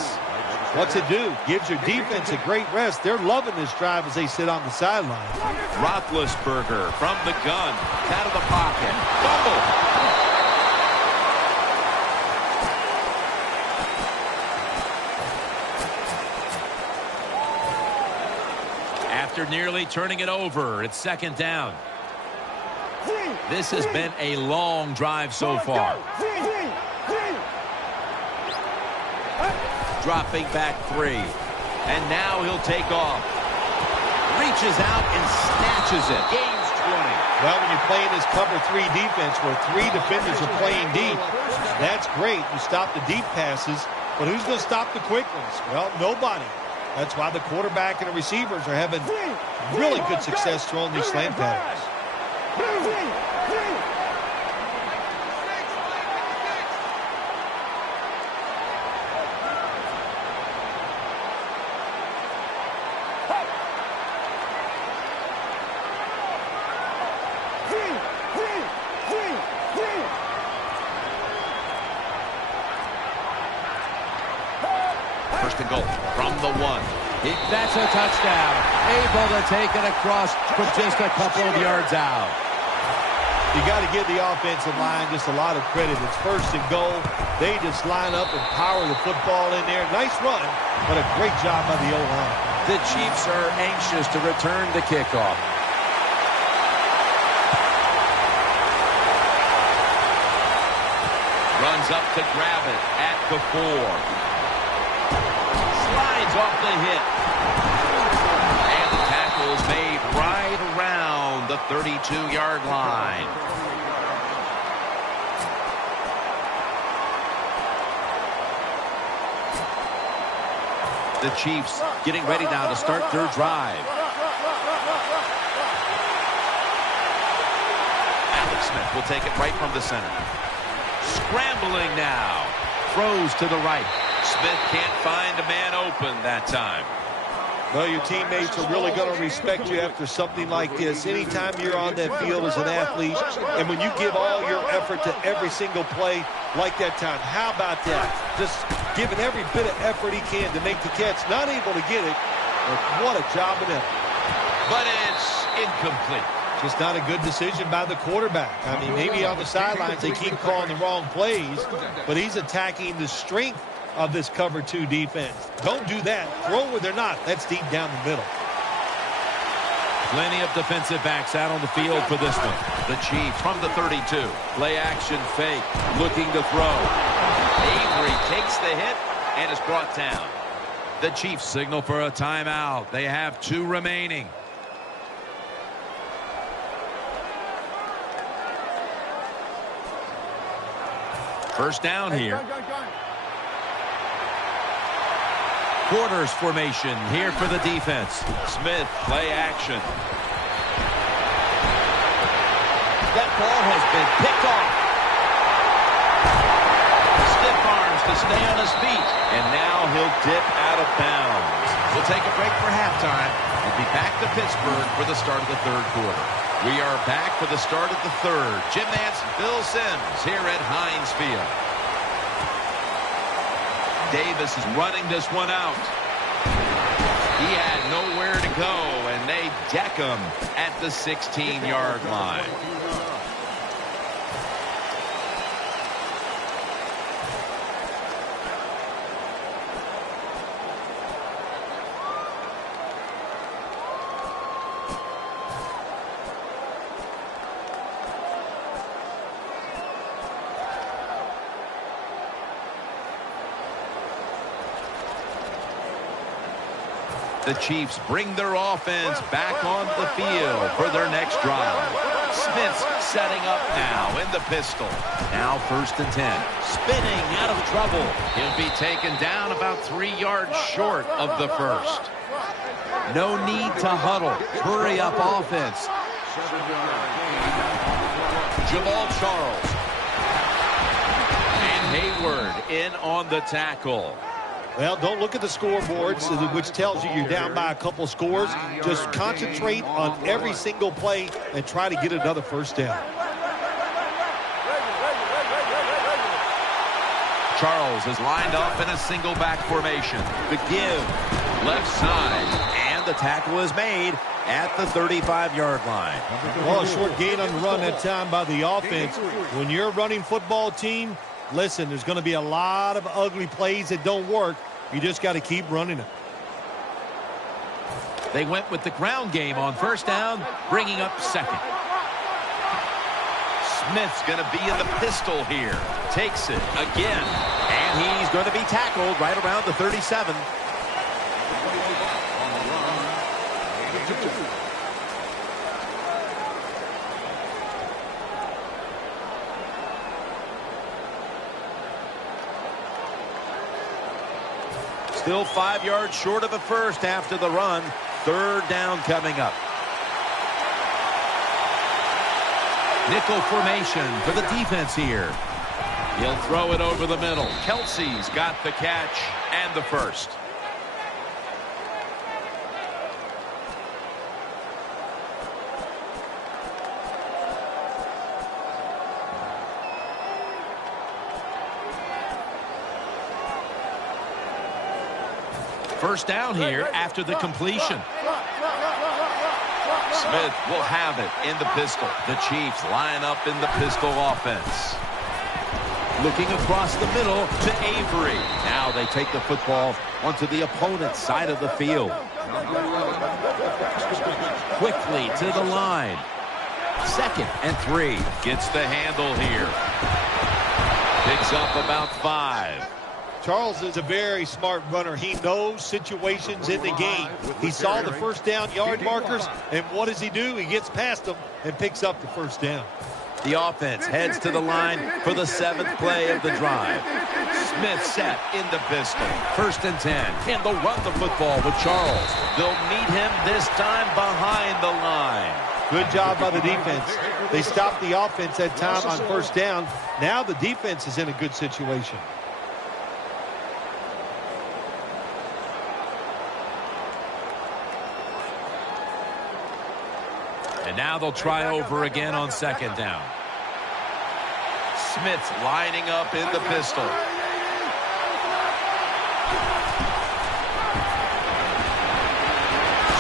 what's it do? Gives your defense a great rest. They're loving this drive as they sit on the sideline. Roethlisberger from the gun. Out of the pocket. Fumble. after nearly turning it over. It's second down. This has been a long drive so far. Dropping back 3. And now he'll take off. Reaches out and snatches it. Gains 20. Well, when you're playing this cover 3 defense where 3 defenders are playing deep, that's great. You stop the deep passes, but who's going to stop the quick ones? Well, nobody. That's why the quarterback and the receivers are having really good success throwing these slant patterns. First and goal from the 1. That's a touchdown. Able to take it across from just a couple of yards out. You got to give the offensive line just a lot of credit. It's first and goal. They just line up and power the football in there. Nice run, but a great job by the O-line. The Chiefs are anxious to return the kickoff. Runs up to grab it at the 4. Slides off the hit. And the tackle is made right around the 32-yard line. The Chiefs getting ready now to start their drive. Alex Smith will take it right from the center. Scrambling now. Throws to the right. Smith can't find a man open that time. Well, your teammates are really going to respect you after something like this. Anytime you're on that field as an athlete, and when you give all your effort to every single play like that time, how about that? Just giving every bit of effort he can to make the catch. Not able to get it, but what a job of effort. But it's incomplete. Just not a good decision by the quarterback. I mean, maybe on the sidelines they keep calling the wrong plays, but he's attacking the strength of this cover 2 defense. Don't do that. Throw where they're not. That's deep down the middle. Plenty of defensive backs out on the field for this one. The Chiefs from the 32. Play action fake. Looking to throw. Avery takes the hit and is brought down. The Chiefs signal for a timeout. They have 2 remaining. First down here. Quarters formation here for the defense. Smith, play action. That ball has been picked off. Stiff arms to stay on his feet. And now he'll dip out of bounds. We'll take a break for halftime. We'll be back to Pittsburgh for the start of the 3rd quarter. We are back for the start of the 3rd. Jim Nantz, Bill Sims here at Heinz Field. Davis is running this one out. He had nowhere to go, and they deck him at the 16-yard line. The Chiefs bring their offense back on the field for their next drive. Smith's setting up now in the pistol. Now 1st and 10. Spinning out of trouble. He'll be taken down about 3 yards short of the 1st. No need to huddle. Hurry up offense. Jamal Charles. And Hayward in on the tackle. Well, don't look at the scoreboards, which tells you you're down by a couple scores. Just concentrate on every single play and try to get another first down. Charles is lined up in a single back formation. The give, left side, and the tackle is made at the 35-yard line. Well, a short gain on the run that time by the offense. When you're a running football team, listen, there's going to be a lot of ugly plays that don't work. You just got to keep running it. They went with the ground game on first down, bringing up second. Smith's going to be in the pistol here. Takes it again. And he's going to be tackled right around the 37. Still 5 yards short of a first after the run. Third down coming up. Nickel formation for the defense here. He'll throw it over the middle. Kelsey's got the catch and the first. First down here after the completion. Smith will have it in the pistol. The Chiefs line up in the pistol offense. Looking across the middle to Avery. Now they take the football onto the opponent's side of the field. Quickly to the line. 2nd and 3. Gets the handle here. Picks up about 5. Charles is a very smart runner. He knows situations in the game. He saw the first down yard markers, and what does he do? He gets past them and picks up the first down. The offense heads to the line for the 7th play of the drive. Smith set in the pistol. 1st and 10. And they'll run the football with Charles. They'll meet him this time behind the line. Good job by the defense. They stopped the offense that time on first down. Now the defense is in a good situation. And now they'll try over again on 2nd down. Smith's lining up in the pistol.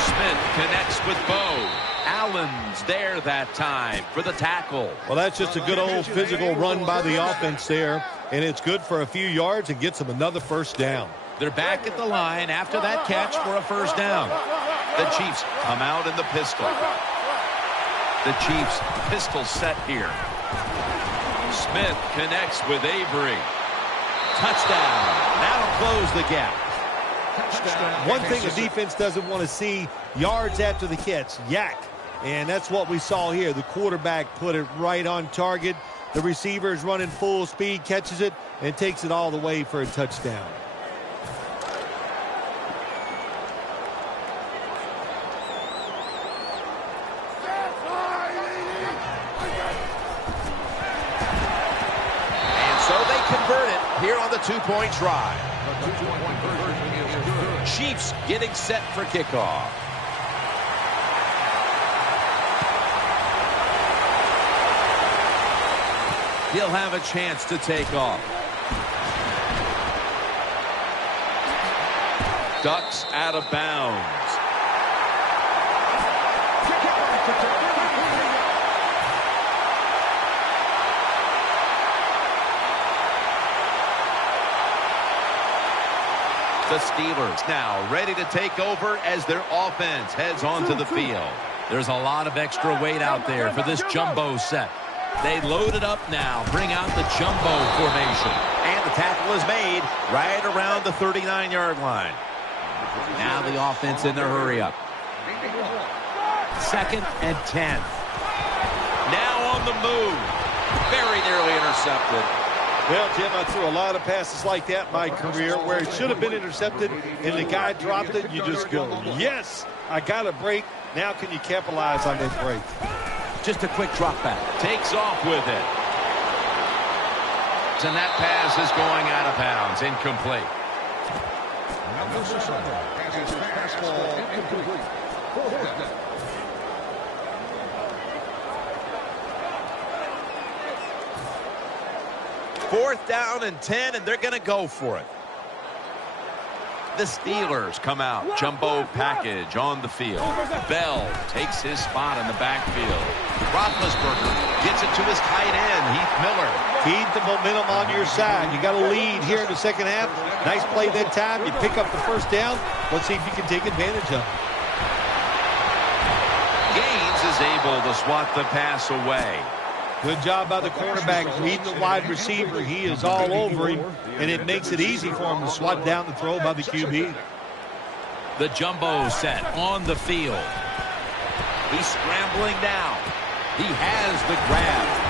Smith connects with Bo. Allen's there that time for the tackle. Well, that's just a good old physical run by the offense there. And it's good for a few yards and gets them another first down. They're back at the line after that catch for a first down. The Chiefs come out in the pistol. The Chiefs pistol set here. Smith connects with Avery. Touchdown. That'll close the gap. One thing the defense doesn't want to see, yards after the catch, yak. And that's what we saw here. The quarterback put it right on target. The receiver is running full speed, catches it, and takes it all the way for a touchdown. Convert it here on the 2-point try. Chiefs getting set for kickoff. He'll have a chance to take off. Ducks out of bounds. The Steelers now ready to take over as their offense heads onto the field. There's a lot of extra weight out there for this jumbo set. They load it up now, bring out the jumbo formation. And the tackle is made right around the 39-yard line. Now the offense in their hurry up. 2nd and 10. Now on the move. Very nearly intercepted. Well, Jim, I threw a lot of passes like that in my career where it should have been intercepted and the guy dropped it. You just go, yes, I got a break. Now can you capitalize on that break? Just a quick drop back. Takes off with it. And that pass is going out of bounds. Incomplete. Fourth down and 10, and they're going to go for it. The Steelers come out. Jumbo package on the field. Bell takes his spot in the backfield. Roethlisberger gets it to his tight end, Heath Miller. Feed the momentum on your side. You got a lead here in the second half. Nice play that time. You pick up the first down. Let's see if you can take advantage of it. able to swat the pass away. Good job by the cornerback reading the wide receiver. He is all over him, and it makes it easy for him to swat down the throw by the QB. The jumbo set on the field. He's scrambling now. He has the grab.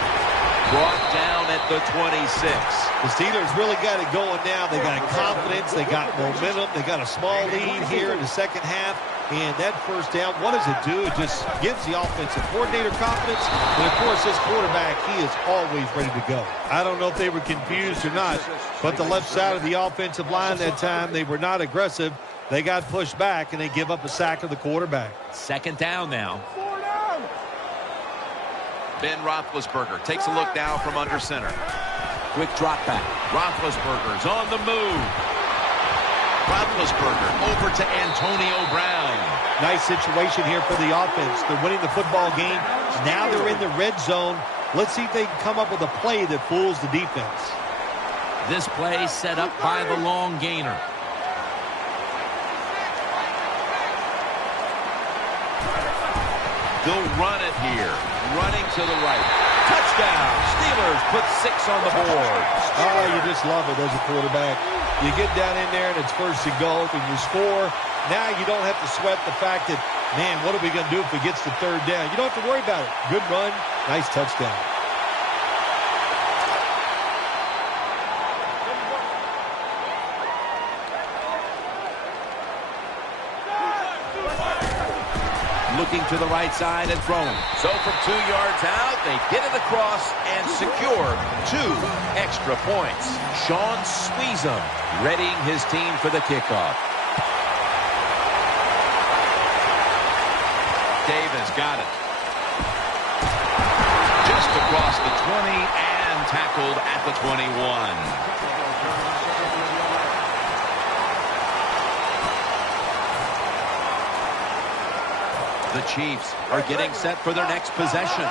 Brought down at the 26. The Steelers really got it going now. They got confidence. They got momentum. They got a small lead here in the second half. And that first down, what does it do? It just gives the offensive coordinator confidence. And, of course, this quarterback, he is always ready to go. I don't know if they were confused or not, but the left side of the offensive line that time, they were not aggressive. They got pushed back, and they give up a sack of the quarterback. Second down now. Ben Roethlisberger takes a look now from under center. Quick drop back. Roethlisberger's on the move. Roethlisberger over to Antonio Brown. Nice situation here for the offense. They're winning the football game. Now they're in the red zone. Let's see if they can come up with a play that fools the defense. This play set up by the long gainer. They'll run it here. Running to the right. Touchdown. Steelers put 6 on the board. Oh, you just love it as a quarterback. You get down in there and it's first and goal and you score. Now you don't have to sweat the fact that, man, what are we going to do if it gets to third down? You don't have to worry about it. Good run. Nice touchdown. Looking to the right side and throwing. So from 2 yards out, they get it across and secure 2 extra points. Sean Sweezum readying his team for the kickoff. Davis got it. Just across the 20 and tackled at the 21. The Chiefs are getting set for their next possession.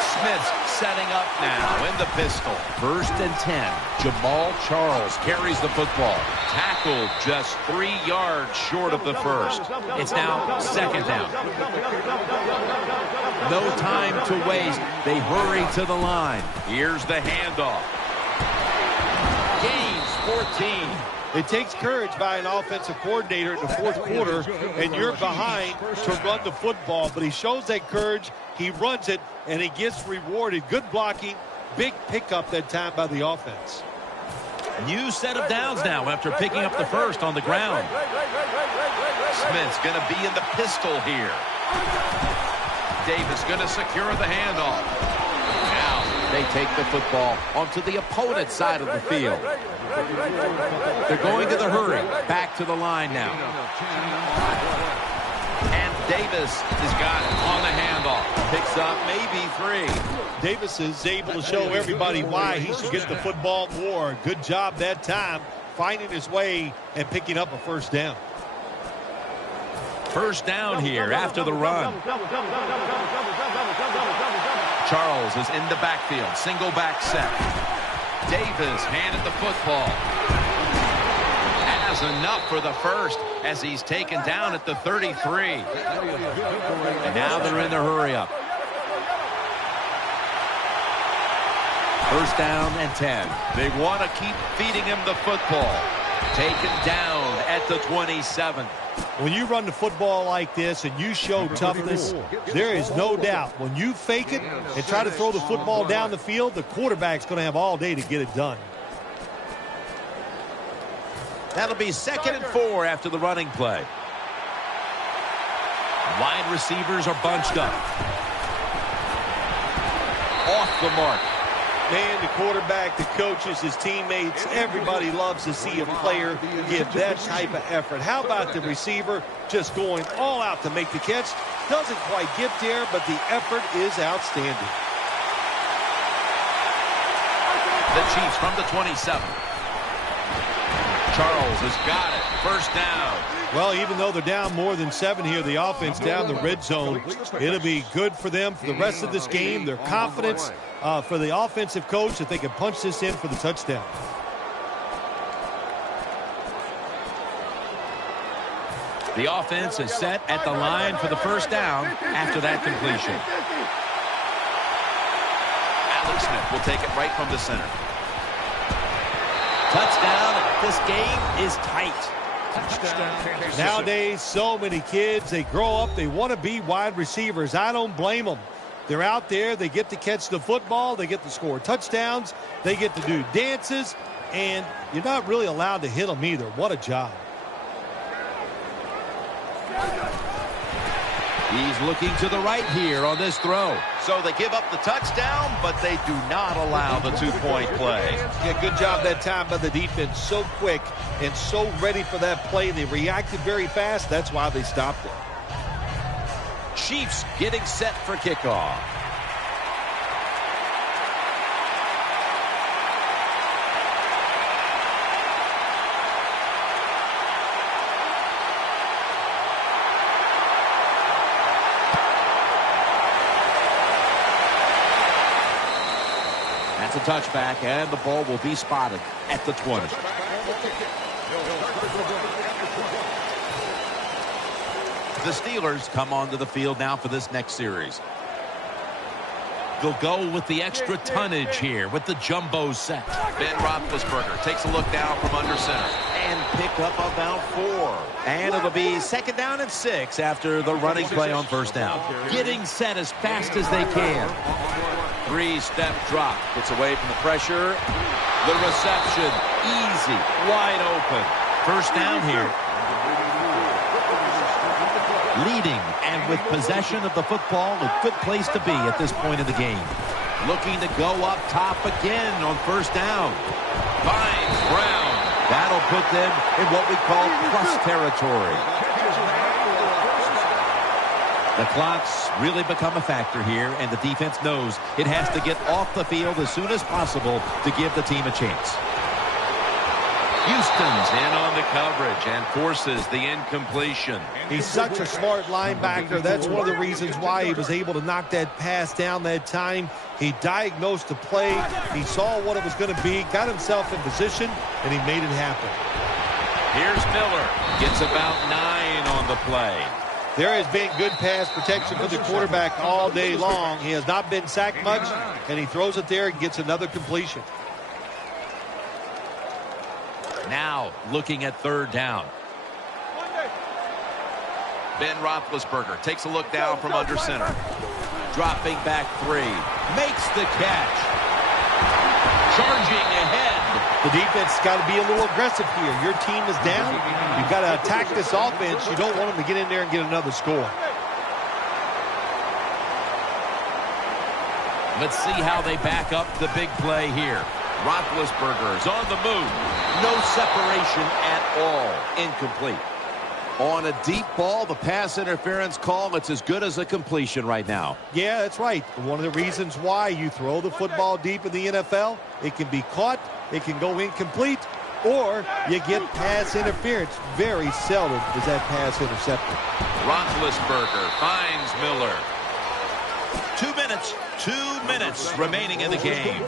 Smith's setting up now in the pistol. 1st and 10. Jamal Charles carries the football. Tackled just 3 yards short of the first. It's now second down. No time to waste. They hurry to the line. Here's the handoff. Gains 14. It takes courage by an offensive coordinator in the fourth quarter, and you're behind to run the football. But he shows that courage, he runs it, and he gets rewarded. Good blocking, big pickup that time by the offense. New set of downs now after picking up the first on the ground. Smith's going to be in the pistol here. Davis going to secure the handoff. Now they take the football onto the opponent's side of the field. They're going to the hurry. Back to the line now. And Davis has got it on the handoff. Picks up maybe 3. Davis is able to show everybody why he should get the football more. Good job that time, finding his way and picking up a first down. First down here after the run. Charles is in the backfield. Single back set. Davis handed the football. Has enough for the first as he's taken down at the 33. And now they're in the hurry up. First down and 10. They want to keep feeding him the football. Taken down at the 27. When you run the football like this and you show toughness, there is no doubt when you fake it and try to throw the football down the field, the quarterback's going to have all day to get it done. That'll be 2nd and 4 after the running play. Wide receivers are bunched up. Off the mark. Man, the quarterback, the coaches, his teammates, everybody loves to see a player give that type of effort. How about the receiver just going all out to make the catch? Doesn't quite get there, but the effort is outstanding. The Chiefs from the 27. Charles has got it. First down. Well, even though they're down more than 7 here, the offense down the red zone, it'll be good for them for the rest of this game. Their confidence for the offensive coach that they can punch this in for the The offense is set at the line for the first down after that completion. Alex Smith will take it right from the center. Touchdown. This game is tight. Nowadays, so many kids, they grow up, they want to be wide receivers. I don't blame them. They're out there, they get to catch the football, they get to score touchdowns, they get to do dances, and you're not really allowed to hit them either. What a job. He's looking to the right here on this throw. So they give up the touchdown, but they do not allow the two-point play. Yeah, good job that time by the defense. So quick and so ready for that play. They reacted very fast. That's why they stopped it. Chiefs getting set for kickoff. That's a touchback, and the ball will be spotted at the 20. The Steelers come onto the field now for this next series. They'll go with the extra tonnage here with the jumbo set. Ben Roethlisberger takes a look now from under center. And pick up about 4. And it'll be 2nd down and 6 after the running play on 1st down. Getting set as fast as they can. 3-step drop. Gets away from the pressure. The reception, easy, wide open. 1st down here. Leading and with possession of the football, a good place to be at this point in the game. Looking to go up top again on 1st down. Finds Brown. That'll put them in what we call plus territory. The clock's really become a factor here, and the defense knows it has to get off the field as soon as possible to give the team a chance. Houston's in on the coverage and forces the incompletion. He's such a smart linebacker. That's one of the reasons why he was able to knock that pass down that time. He diagnosed the play. He saw what it was going to be, got himself in position, and he made it happen. Here's Miller. Gets about 9 on the play. There has been good pass protection for the quarterback all day long. He has not been sacked much, and he throws it there and gets another completion. Now looking at 3rd down. Ben Roethlisberger takes a look down from under center. Dropping back 3. Makes the catch. Charging ahead. The defense has got to be a little aggressive here. Your team is down. You've got to attack this offense. You don't want them to get in there and get another score. Let's see how they back up the big play here. Roethlisberger's on the move. No separation at all. Incomplete. On a deep ball, the pass interference call, it's as good as a completion right now. Yeah, that's right. One of the reasons why you throw the football deep in the NFL, it can be caught, it can go incomplete, or you get pass interference. Very seldom is that pass intercepted. Roethlisberger finds Miller. 2 minutes remaining in the game.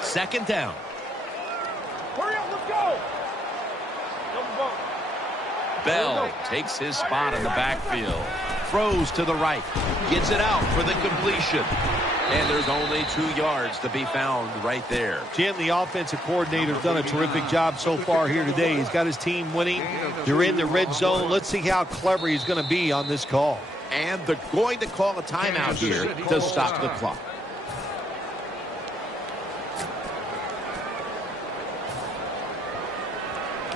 2nd down. Hurry up, let's go. Bell takes his spot in the backfield. Throws to the right. Gets it out for the completion. And there's only 2 yards to be found right there. Jim, the offensive coordinator, has done a terrific job so far here today. He's got his team winning. They're in the red zone. Let's see how clever he's going to be on this call. And they're going to call a timeout here to stop the clock.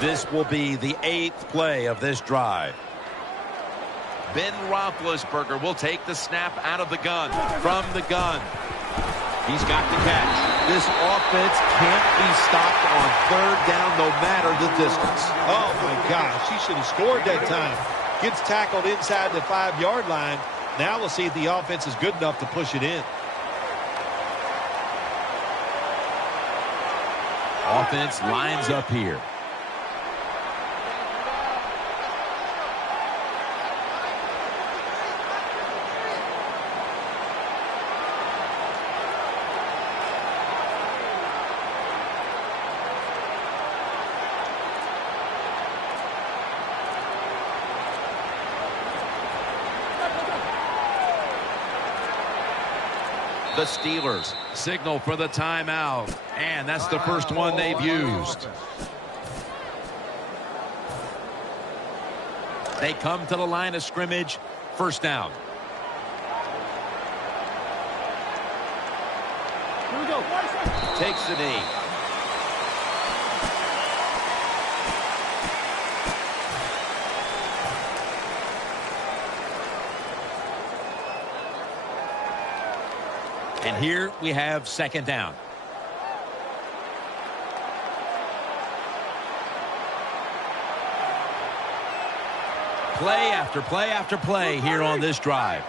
This will be the 8th play of this drive. Ben Roethlisberger will take the snap out of the gun. From the gun. He's got the catch. This offense can't be stopped on 3rd down no matter the distance. Oh, my gosh. He should have scored that time. Gets tackled inside the 5-yard line. Now we'll see if the offense is good enough to push it in. Offense lines up here. The Steelers signal for the timeout, and that's the first one they've used. They come to the line of scrimmage, first down. Here we go. Takes the knee. And here we have second down. Play after play after play here on this drive.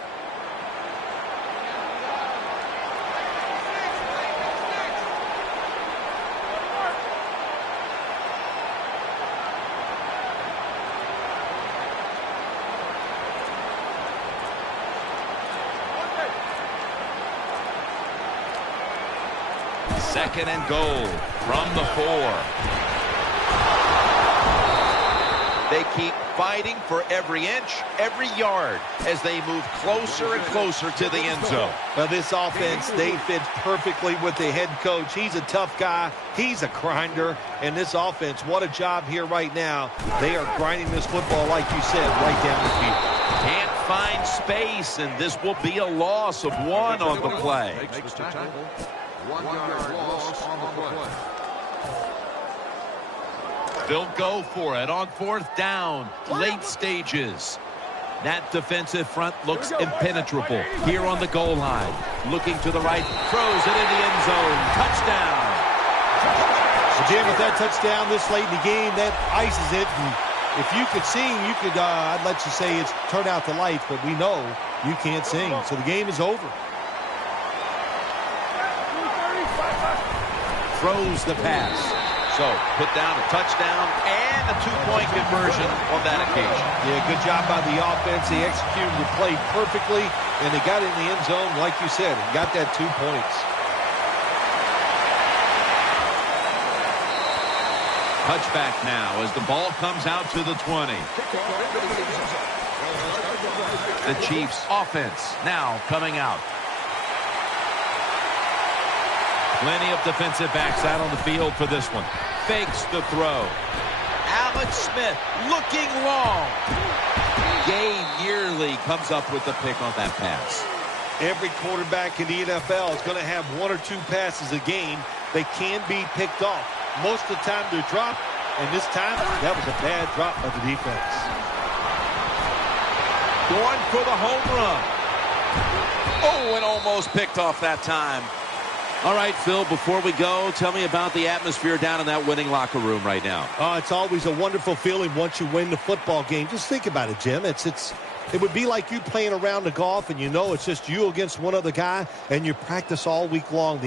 Second and goal from the 4. They keep fighting for every inch, every yard as they move closer and closer to the end zone. Well, this offense, they fit perfectly with the head coach. He's a tough guy. He's a grinder. And this offense, what a job here right now. They are grinding this football, like you said, right down the field. Can't find space, and this will be a loss of 1 on the play. 1 yard loss on the play. They'll go for it on fourth down, late stages. That defensive front looks impenetrable here on the goal line. Looking to the right, throws it in the end zone. Touchdown. So, Jim, with that touchdown this late in the game, that ices it. And if you could sing, you could, I'd let you say it's turn out the lights, but we know you can't sing. So the game is over. Throws the pass. So, put down a touchdown and a 2-point conversion on that occasion. Yeah, good job by the offense. They executed the play perfectly, and they got it in the end zone, like you said, and got that 2 points. Touchback now as the ball comes out to the 20. The Chiefs offense now coming out. Plenty of defensive backs out on the field for this one. Fakes the throw. Alex Smith looking long. Gain nearly comes up with the pick on that pass. Every quarterback in the NFL is going to have 1 or 2 passes a game. They can be picked off. Most of the time they're dropped, and this time that was a bad drop by the defense. Going for the home run. Oh, and almost picked off that time. All right, Phil, before we go, tell me about the atmosphere down in that winning locker room right now. It's always a wonderful feeling once you win the football game. Just think about it, Jim. It would be like you playing around the golf, and you know it's just you against one other guy, and you practice all week long.